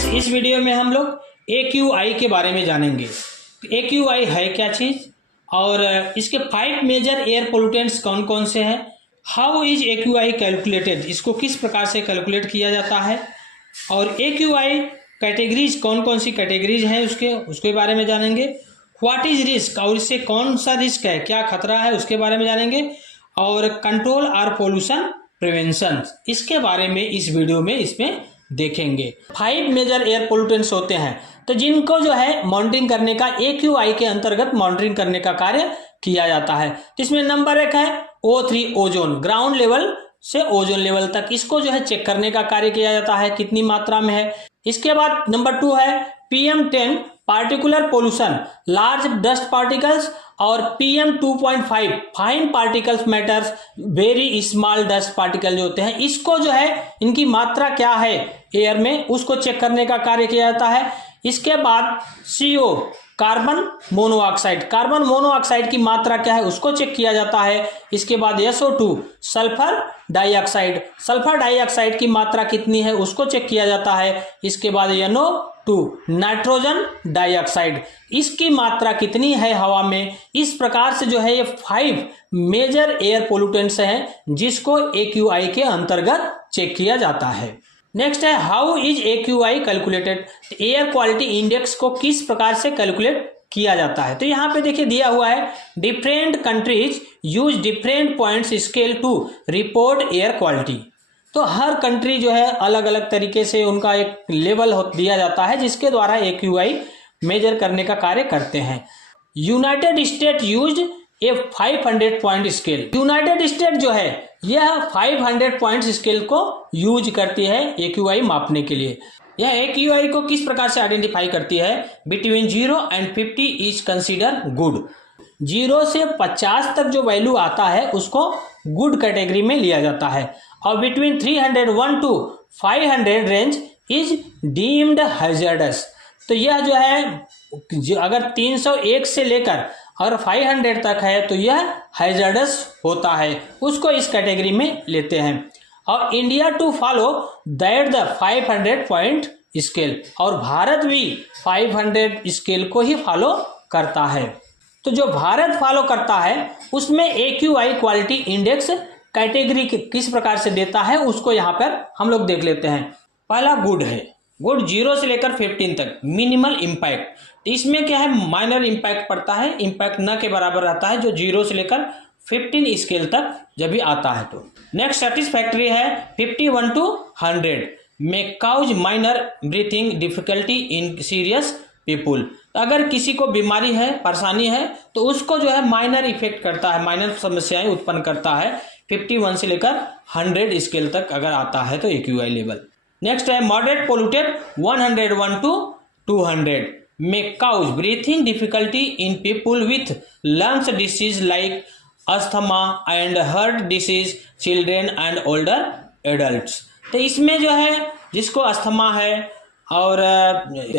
Friends, इस video में हम लोग AQI के बारे में जानेंगे। AQI है क्या चीज़ और इसके 5 मेजर एयर पोल्यूटेंट्स कौन कौन से हैं, हाउ इज AQI कैलकुलेटेड, इसको किस प्रकार से कैलकुलेट किया जाता है, और AQI कैटेगरीज कौन कौन सी कैटेगरीज हैं उसके बारे में जानेंगे। व्हाट इज रिस्क, और इससे कौन सा रिस्क है, क्या खतरा है, उसके बारे में जानेंगे। और कंट्रोल और पोल्यूशन प्रिवेंशन, इसके बारे में इस वीडियो में इसमें देखेंगे। 5 मेजर एयर पोल्यूटेंट्स होते हैं, तो जिनको जो है मॉनिटरिंग करने का AQI के अंतर्गत मॉनिटरिंग करने का कार्य किया जाता है। तो इसमें नंबर 1 है O3 ओजोन, ग्राउंड लेवल से ओजोन लेवल तक इसको जो है चेक करने का कार्य किया जाता है, कितनी मात्रा में है। इसके बाद नंबर 2 है PM10 particular pollution, large dust particles, और PM2.5 fine particles matters, very small dust particle जो होते हैं, इसको जो है इनकी मात्रा क्या है एयर में उसको चेक करने का कार्य किया जाता है। इसके बाद CO कार्बन मोनोऑक्साइड की मात्रा क्या है उसको चेक किया जाता है। इसके बाद SO2 सल्फर डाइऑक्साइड की मात्रा कितनी है उसको चेक किया जाता है। इसके बाद NO2 नाइट्रोजन डाइऑक्साइड, इसकी मात्रा कितनी है हवा में। इस प्रकार से जो है ये 5 मेजर एयर पोल्यूटेंट्स हैं जिसको AQI के अंतर्गत चेक किया जाता है। नेक्स्ट है how is AQI calculated, air quality index को किस प्रकार से कैलकुलेट किया जाता है। तो यहाँ पे देखिए दिया हुआ है different countries use different points scale to report air quality. तो हर कंट्री जो है अलग अलग तरीके से उनका एक लेवल दिया जाता है जिसके द्वारा AQI मेजर करने का कार्य करते हैं। यूनाइटेड स्टेट यूज ए 500 पॉइंट स्केल, यूनाइटेड स्टेट जो है यह 500 पॉइंट स्केल को यूज करती है AQI मापने के लिए। यह AQI को किस प्रकार से आइडेंटिफाई करती है, between 0 and 50 is consider good, 0 से 50 तक जो वैल्यू आता है उसको गुड कैटेगरी में लिया जाता है, और between 301 to 500 range is deemed hazardous. तो यह जो है अगर 301 से लेकर और 500 तक है तो यह हैजर्डस होता है, उसको इस कैटेगरी में लेते हैं। और India to follow that the 500 point scale, और भारत भी 500 स्केल को ही फॉलो करता है। तो जो भारत फॉलो करता है उसमें AQI क्वालिटी इंडेक्स कैटेगरी किस प्रकार से देता है उसको यहाँ पर हम लोग देख लेते हैं। पहला गुड है, गुड 0 से लेकर 15 तक, मिनिमल इम्पैक्ट, इसमें क्या है माइनर इम्पैक्ट पड़ता है, इम्पैक्ट न के बराबर रहता है जो 0 से लेकर 15 स्केल तक जब भी आता है। तो नेक्स्ट सेटिस्फैक्ट्री है 51 to 100, में cause minor breathing difficulty in serious people. अगर किसी को बीमारी है, परेशानी है, तो उसको जो है माइनर इफेक्ट करता है, माइनर समस्याएं उत्पन्न करता है 51 से लेकर 100 स्केल तक अगर आता है तो AQI लेवल। नेक्स्ट है मॉडरेट पोल्यूटेड 101 to 200, में cause breathing difficulty in people with lungs disease like asthma and heart disease, children and older adults. तो इसमें जो है जिसको अस्थमा है और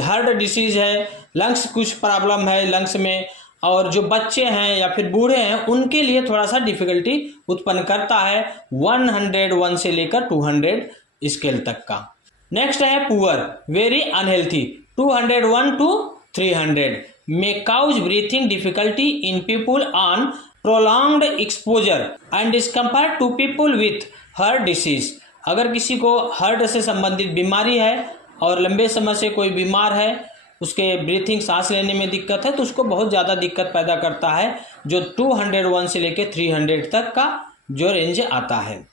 हार्ट डिसीज है, लंग्स कुछ प्रॉब्लम है लंग्स में, और जो बच्चे हैं या फिर बूढ़े हैं उनके लिए थोड़ा सा डिफिकल्टी उत्पन्न करता है 101 से लेकर 200 स्केल तक का। नेक्स्ट है पुअर वेरी अनहेल्थी 201 to 300, में cause breathing difficulty in people on prolonged exposure and discomfort to people with heart disease. अगर किसी को हार्ट से संबंधित बीमारी है और लंबे समय से कोई बीमार है, उसके ब्रीथिंग सांस लेने में दिक्कत है, तो उसको बहुत ज़्यादा दिक्कत पैदा करता है जो 201 से लेकर 300 तक का जो रेंज आता है।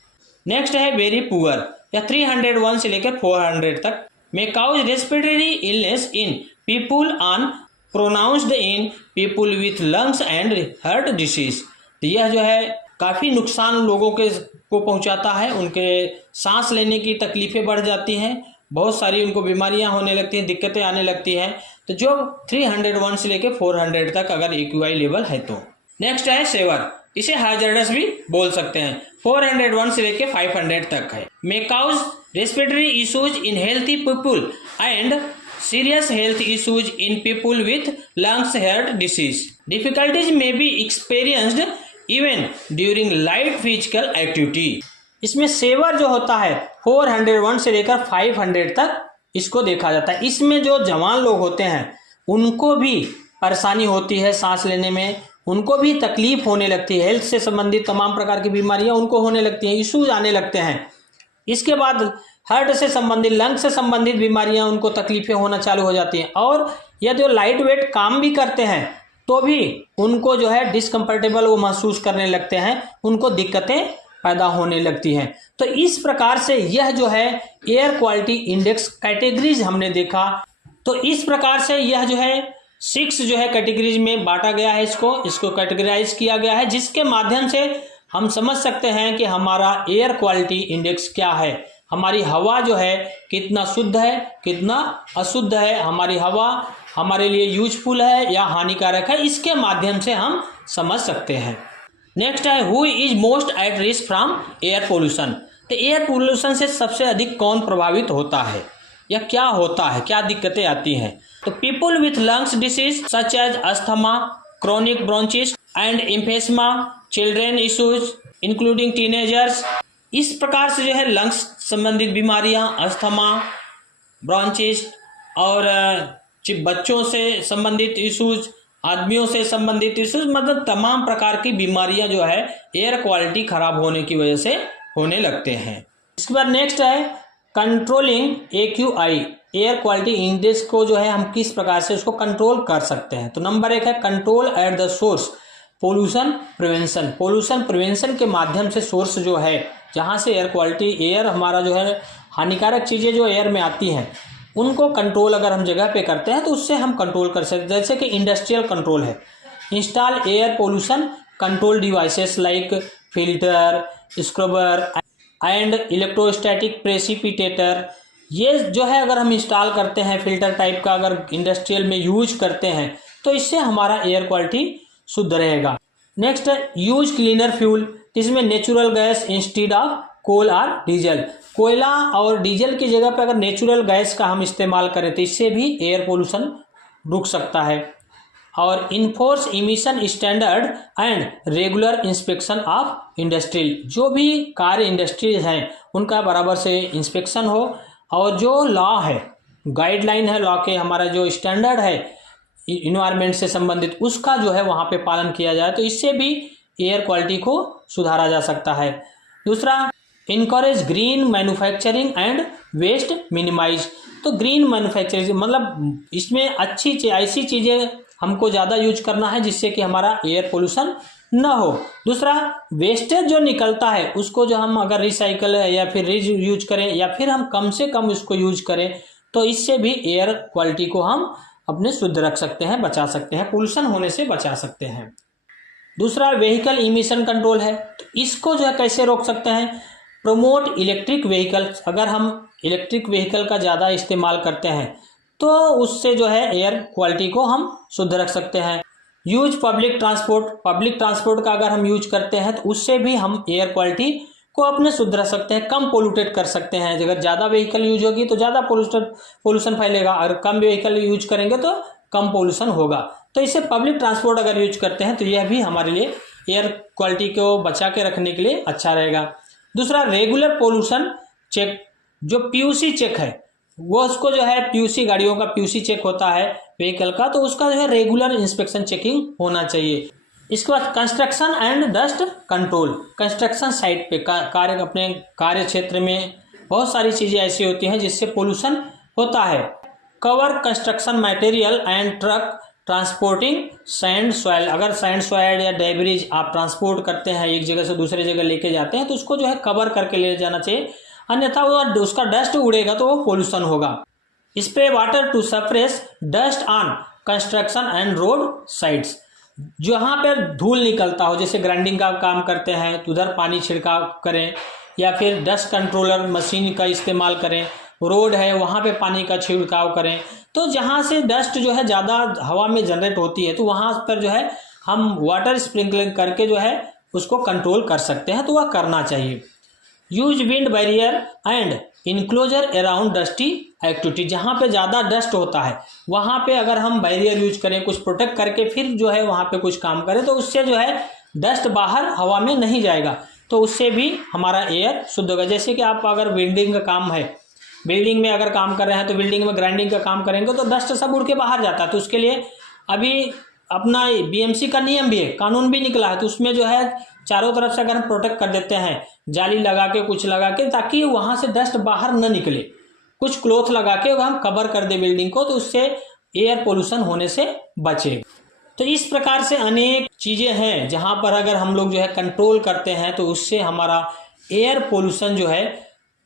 नेक्स्ट है वेरी पुअर या 301 से लेकर 400 तक, में cause respiratory illness in people on pronounced in people with lungs and heart disease. तो यह जो है काफ़ी नुकसान लोगों को पहुंचाता है, उनके सांस लेने की तकलीफ़ें बढ़ जाती हैं, बहुत सारी उनको बीमारियां होने लगती हैं, दिक्कतें आने लगती हैं। तो जो 301 से लेकर 400 तक अगर AQI लेवल है तो। नेक्स्ट है सेवर, इसे हैजर्डस भी बोल सकते हैं, 401 से लेकर 500 तक है, में cause respiratory issues in healthy people and serious health issues in people with lungs heart disease. Difficulties may be experienced even during light physical activity. इसमें सेवर जो होता है 401 से लेकर 500 तक इसको देखा जाता है। इसमें जो जवान लोग होते हैं उनको भी परेशानी होती है सांस लेने में, उनको भी तकलीफ होने लगती है, हेल्थ से संबंधित तमाम प्रकार की बीमारियां उनको होने लगती हैं, इश्यूज आने लगते हैं। इसके बाद हार्ट से संबंधित, लंग से संबंधित बीमारियां उनको तकलीफें होना चालू हो जाती हैं। और यदि वो लाइट वेट काम भी करते हैं तो भी उनको जो है डिस्कम्फर्टेबल वो महसूस करने लगते हैं, उनको दिक्कतें पैदा होने लगती हैं। तो इस प्रकार से यह जो है एयर क्वालिटी इंडेक्स कैटेगरीज हमने देखा। तो इस प्रकार से यह जो है 6 जो है कैटेगरीज में बांटा गया है, इसको कैटेगराइज किया गया है, जिसके माध्यम से हम समझ सकते हैं कि हमारा एयर क्वालिटी इंडेक्स क्या है, हमारी हवा जो है कितना शुद्ध है, कितना अशुद्ध है, हमारी हवा हमारे लिए यूजफुल है या हानिकारक है, इसके माध्यम से हम समझ सकते हैं। नेक्स्ट है who is most at risk from air pollution. तो एयर पोल्यूशन से सबसे अधिक कौन प्रभावित होता है या क्या होता है, क्या दिक्कतें आती हैं। तो people with lungs disease such as asthma, chronic bronchitis and emphysema, children issues including teenagers. इस प्रकार से जो है लंग्स संबंधित बीमारियां, अस्थमा, ब्रोंचिस और बच्चों से संबंधित इश्यूज, आदमियों से संबंधित इश्यूज, मतलब तमाम प्रकार की बीमारियां जो है एयर क्वालिटी खराब होने की वजह से होने लगते हैं। इसके बाद नेक्स्ट है controlling AQI, air quality index को जो है हम किस प्रकार से उसको कंट्रोल कर सकते हैं। तो नंबर 1 है control at the source, pollution prevention. Pollution prevention के माध्यम से सोर्स जो है जहाँ से एयर क्वालिटी, एयर हमारा जो है हानिकारक चीज़ें जो एयर में आती हैं उनको कंट्रोल अगर हम जगह पे करते हैं तो उससे हम कंट्रोल कर सकते हैं। जैसे कि इंडस्ट्रियल कंट्रोल है, install air pollution control devices like filter, scrubber and electrostatic precipitator. ये जो है अगर हम इंस्टॉल करते हैं फिल्टर टाइप का, अगर इंडस्ट्रियल में यूज करते हैं तो इससे हमारा एयर क्वालिटी शुद्ध रहेगा। नेक्स्ट है यूज क्लीनर फ्यूल, इसमें natural gas instead of coal और डीजल। कोयला और डीजल की जगह पर अगर नेचुरल गैस का हम इस्तेमाल करें तो इससे भी एयर पोल्यूशन रुक सकता है। और enforce emission standard and regular inspection of industrial, जो भी कार्य इंडस्ट्रीज हैं उनका बराबर से इंस्पेक्शन हो, और जो लॉ है, गाइडलाइन है, लॉ के हमारा जो स्टैंडर्ड है इन्वायरमेंट से संबंधित, उसका जो है वहाँ पे पालन किया जाए, तो इससे भी एयर क्वालिटी को सुधारा जा सकता है। दूसरा, encourage green manufacturing and waste minimise. तो ग्रीन मैन्युफैक्चरिंग मतलब इसमें ऐसी चीज़ें हमको ज़्यादा यूज करना है जिससे कि हमारा एयर पोल्यूशन न हो। दूसरा, वेस्टेज जो निकलता है उसको जो हम अगर रिसाइकल या फिर रीज यूज करें या फिर हम कम से कम उसको यूज करें तो इससे भी एयर क्वालिटी को हम अपने शुद्ध रख सकते हैं, बचा सकते हैं, पोल्यूशन होने से बचा सकते हैं। दूसरा, व्हीकल इमिशन कंट्रोल है, तो इसको जो है कैसे रोक सकते हैं। प्रमोट इलेक्ट्रिक व्हीकल्स, अगर हम इलेक्ट्रिक व्हीकल का ज़्यादा इस्तेमाल करते हैं तो उससे जो है एयर क्वालिटी को हम शुद्ध रख सकते हैं। यूज पब्लिक ट्रांसपोर्ट का अगर हम यूज करते हैं तो उससे भी हम एयर क्वालिटी को अपने शुद्ध रख सकते हैं, कम पोल्यूटेड कर सकते हैं। अगर ज़्यादा व्हीकल यूज होगी तो ज़्यादा पोल्यूशन फैलेगा, और कम व्हीकल यूज करेंगे तो कम पोल्यूशन होगा। तो इससे पब्लिक ट्रांसपोर्ट अगर यूज करते हैं तो यह भी हमारे लिए एयर क्वालिटी को बचा के रखने के लिए अच्छा रहेगा। दूसरा, रेगुलर पोल्यूशन चेक, जो PUC चेक है वो उसको जो है PUC, गाड़ियों का PUC चेक होता है व्हीकल का, तो उसका जो है रेगुलर इंस्पेक्शन चेकिंग होना चाहिए। इसके बाद construction and dust control, construction site पे कार्य, अपने कार्य क्षेत्र में बहुत सारी चीज़ें ऐसी होती हैं जिससे पोल्यूशन होता है। Cover construction material and truck transporting sand soil, अगर सैंड सॉइल या डेब्रिज आप ट्रांसपोर्ट करते हैं, एक जगह से दूसरे जगह लेके जाते हैं, तो उसको जो है कवर करके ले जाना चाहिए, अन्यथा वो उसका डस्ट उड़ेगा तो वो पोल्यूशन होगा। Spray water to suppress dust on construction and road sides, जहाँ पर धूल निकलता हो, जैसे ग्राइंडिंग का काम करते हैं तो उधर पानी छिड़काव करें, या फिर डस्ट कंट्रोलर मशीन का इस्तेमाल करें, रोड है वहाँ पे पानी का छिड़काव करें। तो जहाँ से डस्ट जो है ज़्यादा हवा में जनरेट होती है तो वहाँ पर जो है हम वाटर स्प्रिंकलिंग करके जो है उसको कंट्रोल कर सकते हैं, तो वह करना चाहिए। Use wind barrier and enclosure around dusty activity, जहाँ पे ज़्यादा डस्ट होता है वहाँ पे अगर हम बैरियर यूज करें, कुछ प्रोटेक्ट करके फिर जो है वहाँ पे कुछ काम करें, तो उससे जो है डस्ट बाहर हवा में नहीं जाएगा, तो उससे भी हमारा एयर शुद्ध होगा। जैसे कि आप अगर वेल्डिंग का काम है, बिल्डिंग में अगर काम कर रहे हैं तो बिल्डिंग में ग्राइंडिंग का काम करेंगे तो डस्ट सब उड़ के बाहर जाता है। तो उसके लिए अभी अपना बीएमसी का नियम भी है, कानून भी निकला है, तो उसमें जो है चारों तरफ से अगर हम प्रोटेक्ट कर देते हैं जाली लगा के, कुछ लगा के, ताकि वहां से डस्ट बाहर न निकले, कुछ क्लॉथ लगा के हम कवर कर दे बिल्डिंग को, तो उससे एयर पोल्यूशन होने से बचे। तो इस प्रकार से अनेक चीजें हैं जहां पर अगर हम लोग जो है कंट्रोल करते हैं तो उससे हमारा एयर पोल्यूशन जो है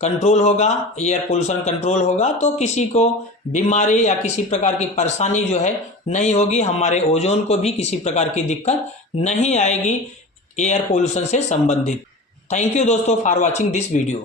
कंट्रोल होगा। एयर पोल्यूशन कंट्रोल होगा तो किसी को बीमारी या किसी प्रकार की परेशानी जो है नहीं होगी, हमारे ओजोन को भी किसी प्रकार की दिक्कत नहीं आएगी एयर पोल्यूशन से संबंधित। थैंक यू दोस्तों फॉर वॉचिंग दिस वीडियो।